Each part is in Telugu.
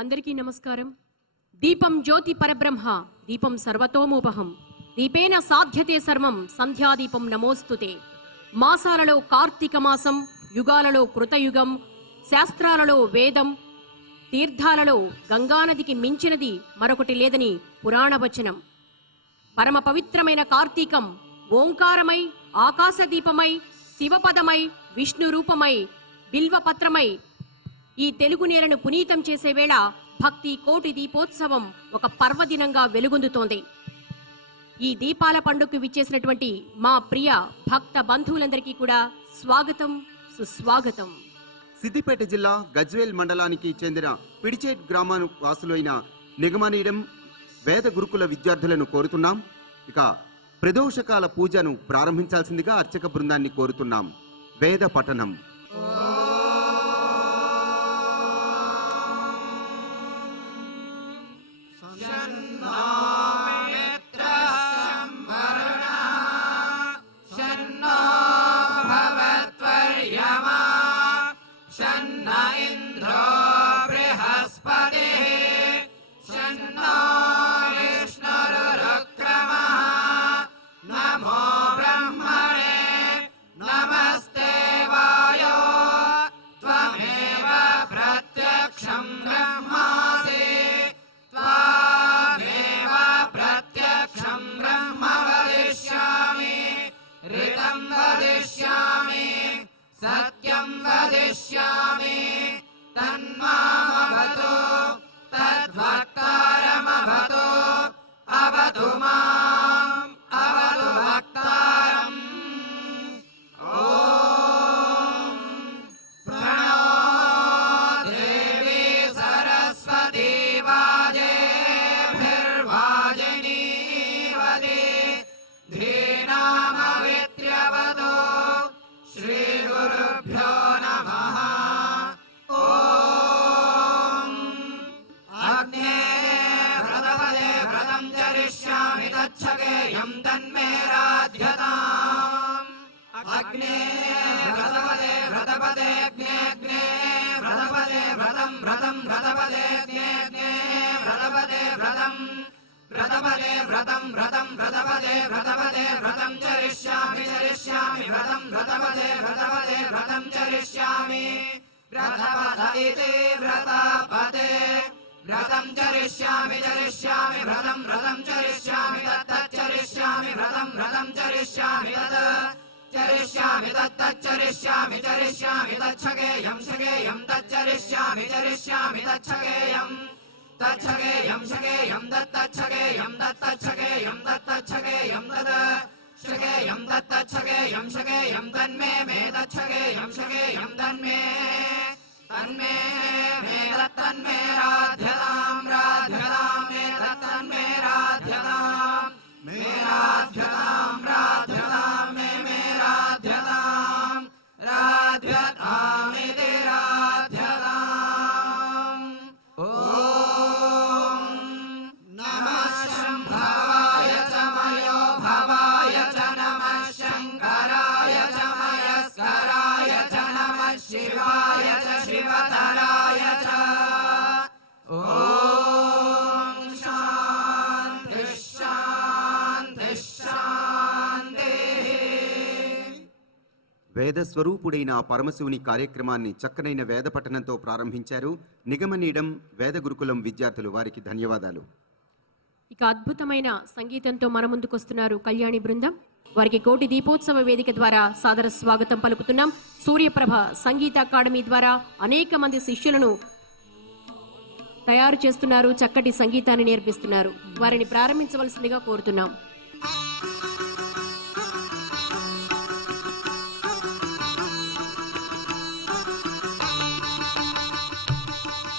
అందరికీ నమస్కారం. దీపం జ్యోతి పరబ్రహ్మ, దీపం సర్వతోముపహం, దీపేన సాధ్యతే సర్వం, సంధ్యాదీపం నమోస్తుతే. మాసాలలో కార్తీక మాసం, యుగాలలో కృతయుగం, శాస్త్రాలలో వేదం, తీర్థాలలో గంగానదికి మించినది మరొకటి లేదని పురాణవచనం. పరమ పవిత్రమైన కార్తీకం ఓంకారమై, ఆకాశదీపమై, శివపదమై, విష్ణు రూపమై, బిల్వపత్రమై ఈ తెలుగు నేలను పునీతం చేసే వేళ భక్తి కోటి దీపోత్సవం ఒక పర్వదినంగా వెలుగొందుతోంది. ఈ దీపాల పండుగకు విచ్చేసినటువంటి మా ప్రియ భక్త బంధువులందరికీ కూడా స్వాగతం, సుస్వాగతం. సిద్దిపేట జిల్లా గజ్వేల్ మండలానికి చెందిన పిడిచేట్ గ్రామాను వాసులైన నిగమనీయం వేద గురుకుల విద్యార్థులను కోరుతున్నాం. ఇక ప్రదోషకాల పూజను ప్రారంభించాల్సిందిగా అర్చక బృందాన్ని కోరుతున్నాం. వేద పఠనం. सत्यं वदिष्यामि तन्मामवतु तद्भक्तारमवतु अवतु माम् अवतु भक्तारम्। ॐ प्रणो देवी सरस्वती वाजेभिर्वाजिनीवति धीनामवित्र्यवतु। श्री गुरुभ्यो नमः। ओम अग्ने व्रतपदे व्रतं चरिष्यामि तच्छकेयं तन्मे राध्यताम्। अग्ने व्रतपदे व्रतपदे अग्ने अग्ने व्रतपदे व्रतं व्रतं व्रतपदे अग्ने अग्ने व्रतपदे व्रतं व्रतपदे व्रतं व्रतं व्रतपदे व्रतपदे व्रतं चरिष्यामि चरिष्यामि व्रतं व्रतपदे व्रतपदे व्रतं चरिष्यामि व्रतपद इति व्रतपदे व्रतं चरिष्यामि चरिष्यामि व्रतं व्रतं चरिष्यामि तच्चरिष्यामि व्रतं व्रतं चरिष्यामि चरिष्यामि तच्चरिष्यामि चरिष्यामि तच्छकेयं शकेयं तच्चरिष्यामि चरिष्यामि तच्छकेयं तच्छकेयं शकेयं तत्तच्छकेयं तत्तच्छकेयं तत्तच्छकेयं तच्छकेयं तत्तच्छकेयं शकेयं तन्मे मे तच्छकेयं शकेयं तन्मे तन्मे मे तन्मे राध्यतां राध्यतां मे तन्मे राध्यतां मे राध्यतां राध्यतां मे मे राध्यतां राध्यतामिति राध्यताम्। ॐ नमः शम्भवाय च मयो भवाय च नमः शङ्कराय च मयस्कराय च नमः शिवाय च शिवतराय च। ॐ शान्ति शान्ति शान्तिः। వేద స్వరూపుడైన పరమశివుని కార్యక్రమాన్ని చక్కనైన వేద పఠనంతో ప్రారంభించారు నిగమనీయం వేద గురుకులం విద్యార్థులు. వారికి ధన్యవాదాలు. ఇక అద్భుతమైన సంగీతంతో మన ముందుకొస్తున్నారు కళ్యాణి బృందం. వారికి కోటి దీపోత్సవ వేదిక ద్వారా సాదర స్వాగతం పలుకుతున్నాం. సూర్యప్రభ సంగీత అకాడమీ ద్వారా అనేక మంది శిష్యులను తయారు చేస్తున్నారు, చక్కటి సంగీతాన్ని నేర్పిస్తున్నారు. వారిని ప్రారంభించవలసిందిగా కోరుతున్నాం.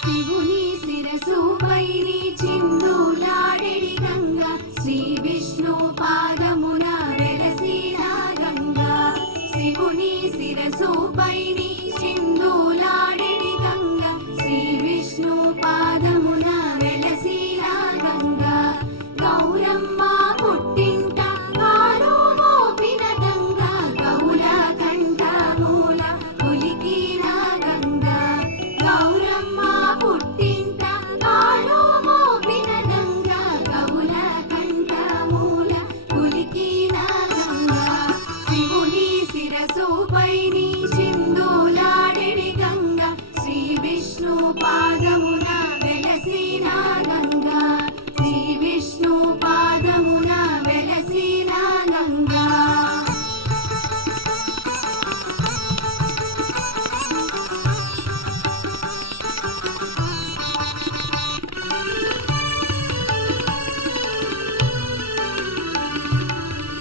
శివుని శిరసుపై చిందులాడెడి గంగా, శ్రీ విష్ణు పాదమున వెలసిన గంగా. శివుని శిరసుపై చిందులాడెడి గంగా, శ్రీ విష్ణు పాదమున వెలసిన గంగా. గౌరమ్మ పుట్టింట కాలు మోపిన గంగా, గౌల కంఠమూల పులికిన గంగా. గౌరమ్మ పుట్టింట శిరసుపై నీ చిందులాడెడి గంగా శ్రీ విష్ణు పాదమున వెలసిన గంగా శ్రీ విష్ణు పాదమున వెలసిన గంగా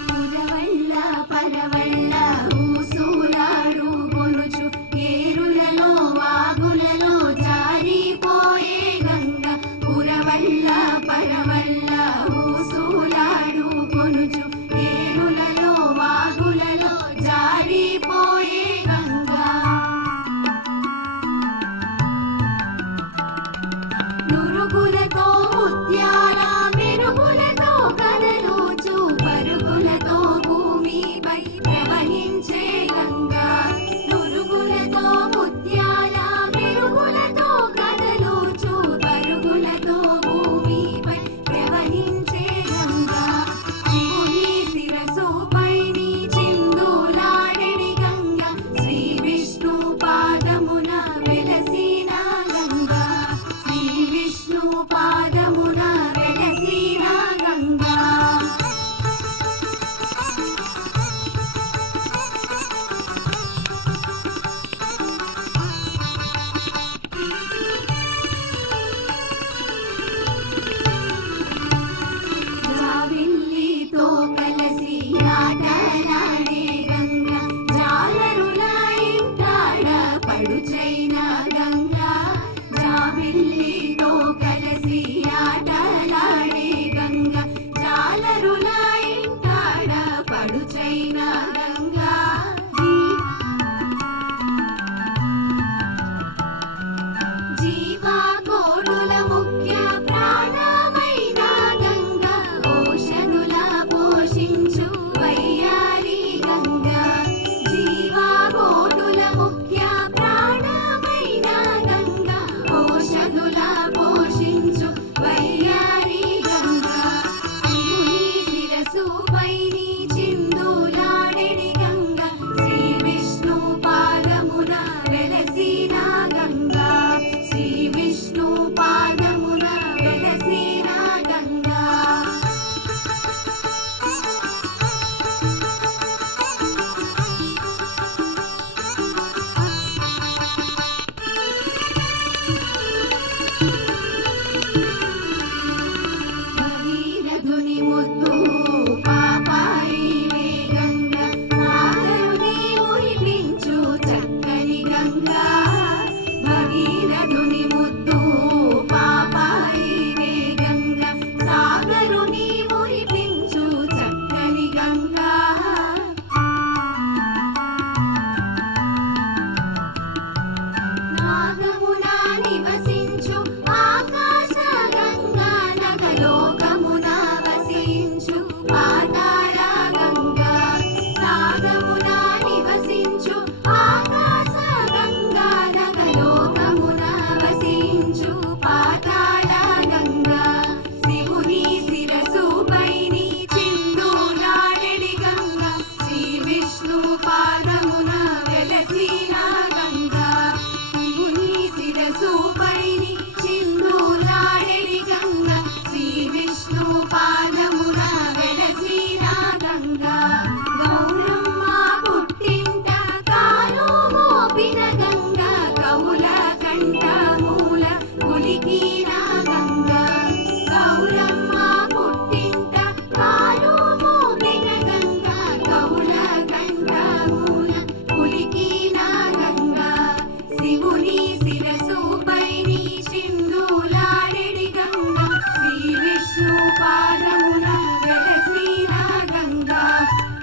పురవల్ల పరవల్ల ఊసూలాడు కొనుచు ఏరులలో వాగులలో జారిపోయే గంగ పురవల్ల పరవల్ల ఊసూలాడు కొనుచు ఏరులలో వాగులలో జారిపోయే గంగా నురుగులతో ముత్యాల మెరుగులతో కదలోచు పరుగులతో భూమిపై ప్రవహించే గంగా నురుగులతో ముత్యాల మెరుగులతో కదలోచు పరుగులతో భూమిపై ప్రవహించే గంగా శివుని శిరసుపై నీ చిందులాడెడి గంగా శ్రీ విష్ణు పాదమున వెలసిన గంగా శ్రీ విష్ణు పాదమున వెలసిన గంగా జాబిల్లితో కలసి ఆటలాడే గంగా జాలరుల ఇంటాడ పడుచైన గంగా జాబిల్లితో కలసి ఆటలాడే గంగా జాలరుల ఇంటాడ పడుచైన గంగా జీవాకోటుల ముఖ్య ప్రాణమైన గంగా ఓషధుల పోషించు వయ్యారి గంగా జీవాకోటుల ముఖ్య ప్రాణమైన గంగా ఓషధుల పోషించు వయ్యారి గంగా శివుని శిరసుపై నీ చిందులాడెడి గంగా శ్రీ విష్ణు పాదమున వెలసిన గంగా శ్రీ విష్ణు పాదమున వెలసిన గంగా భగీరథుని ముద్దు పాపాయి వేగంగా సాగరుని మురిపించు చక్కని గంగా భగీరథుని ముద్దు పాపాయి వేగంగా సాగరుని మురిపించు చక్కని గంగా నాగమున నివసించు ఆకాశ గంగా నగలోకమున వసించు పాతాళ గంగా నాగమున నివసించు ఆకాశ గంగా నగలోకమున వసించు పాతాళ గంగా శివుని శిరసుపై నీ చిందులాడెడి గంగా శ్రీ విష్ణు పాదమున వెలసిన గంగా శివుని శిరసుపై నీ చిందులాడెడి గంగా శ్రీ విష్ణు పాదమున వెలసిన గంగా గౌరమ్మ పుట్టింట కాలు మోపిన గంగా కవుల కంఠ మూల పులికిన గంగా గౌరమ్మ పుట్టింట కాలు మోపిన గంగా కవుల కంఠ మూల పులికిన గంగా శివుని శిరసుపై నీ చిందులాడెడి గంగా శ్రీ విష్ణు పాదమున వెలసిన గంగా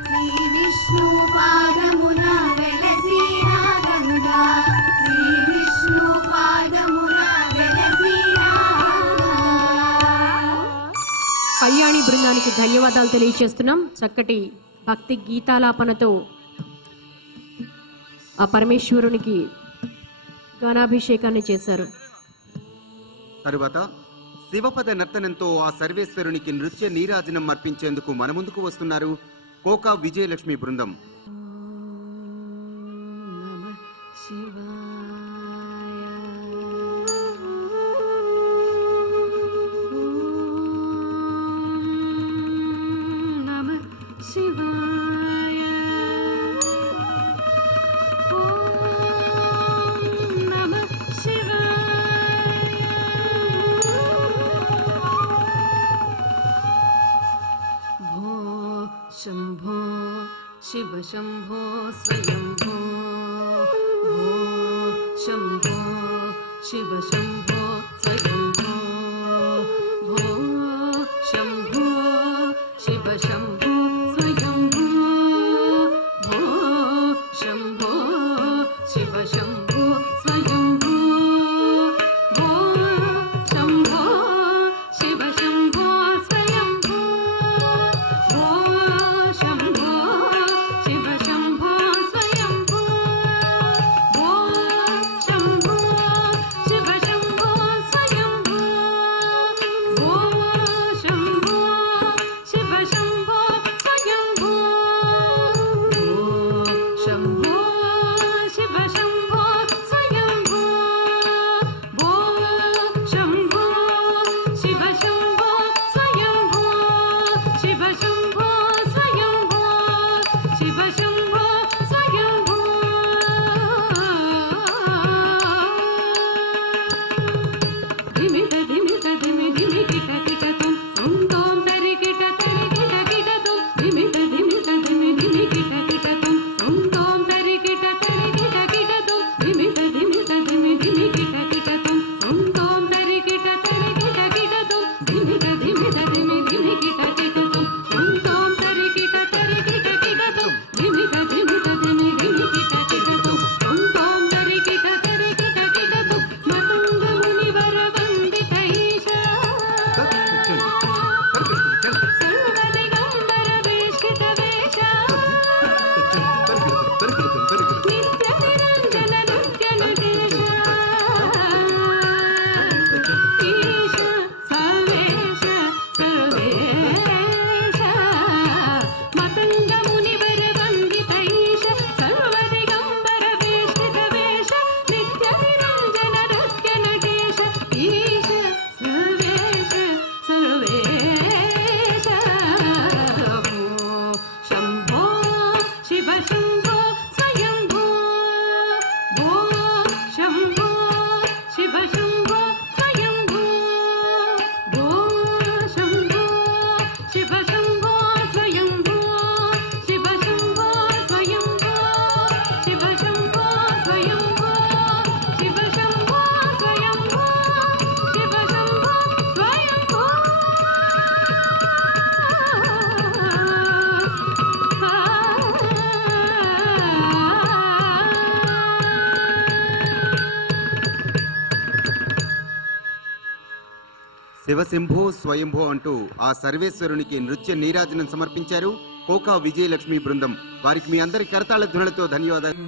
శ్రీ విష్ణు పాదమున వెలసిన గంగా శ్రీ విష్ణు పాదమున వెలసిన గంగా కళ్యాణి బృందానికి ధన్యవాదాలు తెలియజేస్తున్నాం. చక్కటి భక్తి గీతాలాపనతో ఆ పరమేశ్వరునికి గానాభిషేకాన్ని చేశారు. తరువాత శివపద నర్తనంతో ఆ సర్వేశ్వరునికి నృత్య నీరాజనం అర్పించేందుకు మన ముందుకు వస్తున్నారు కోకా విజయలక్ష్మి బృందం. शंभो शिव शंभो स्वयंभो भो शंभो शिव शंभो स्वयंभो भो शंभो शिव शंभो स्वयंभो भो शंभो शिव शंभो स्वयंभो भो शंभो शिव शंभो स्वयंभो भो शंभो शिव शंभो स्वयंभो भो शंभो शिव शंभो स्वयंभो भो शंभो शिव शंभो स्वयंभो भो शंभो शिव शंभो स्वयंभो भो शंभो शिव शंभो स्वयंभो शिव शंभो स्वयंभो शिव शंभो स्वयंभो धिमित धिमित धिमि धिमि किट किट तुम तोम तरि किट किट तुम धिमित धिमित धिमि धिमि किट किट तुम तोम तरि किट किट तुम धिमित धिमित धिमि धिमि किट किट तुम तोम तरि किट किट तुम धिमित धिमित धिमि धिमि किट किट तुम तोम तरि किट किट तुम धिमित धिमित धिमि धिमि किट किट तुम तोम तरि किट किट तुम मतंग मुनिवर वंदित ईशा सर्वदिगंबर वेशित वेशा नित्य निरंजन नृत्य नृतेशा ईश सर्वेश सर्वेश मतंग मुनिवर वंदित ईश सर्वदिगंबर वेशित वेश नित्य निरंजन नृत्य नृतेश ईश सर्वेश सर्वेश भो शंभो शिव शंभो स्वयंभो भो शंभो शिव शंभो स्वयंभो भो शंभो शिव शंभो स्वयंभो शिव शंभो स्वयंभो शिव शंभो स्वयंभो शिव शंभो स्वयंभो शिव शंभो स्वयंभो శివశంభో స్వయంభో అంటూ ఆ సర్వేశ్వరునికి నృత్య నీరాజనం సమర్పించారు కోకా విజయలక్ష్మి బృందం. వారికి మీ అందరి కరతాళ ధ్వనులతో ధన్యవాదాలు.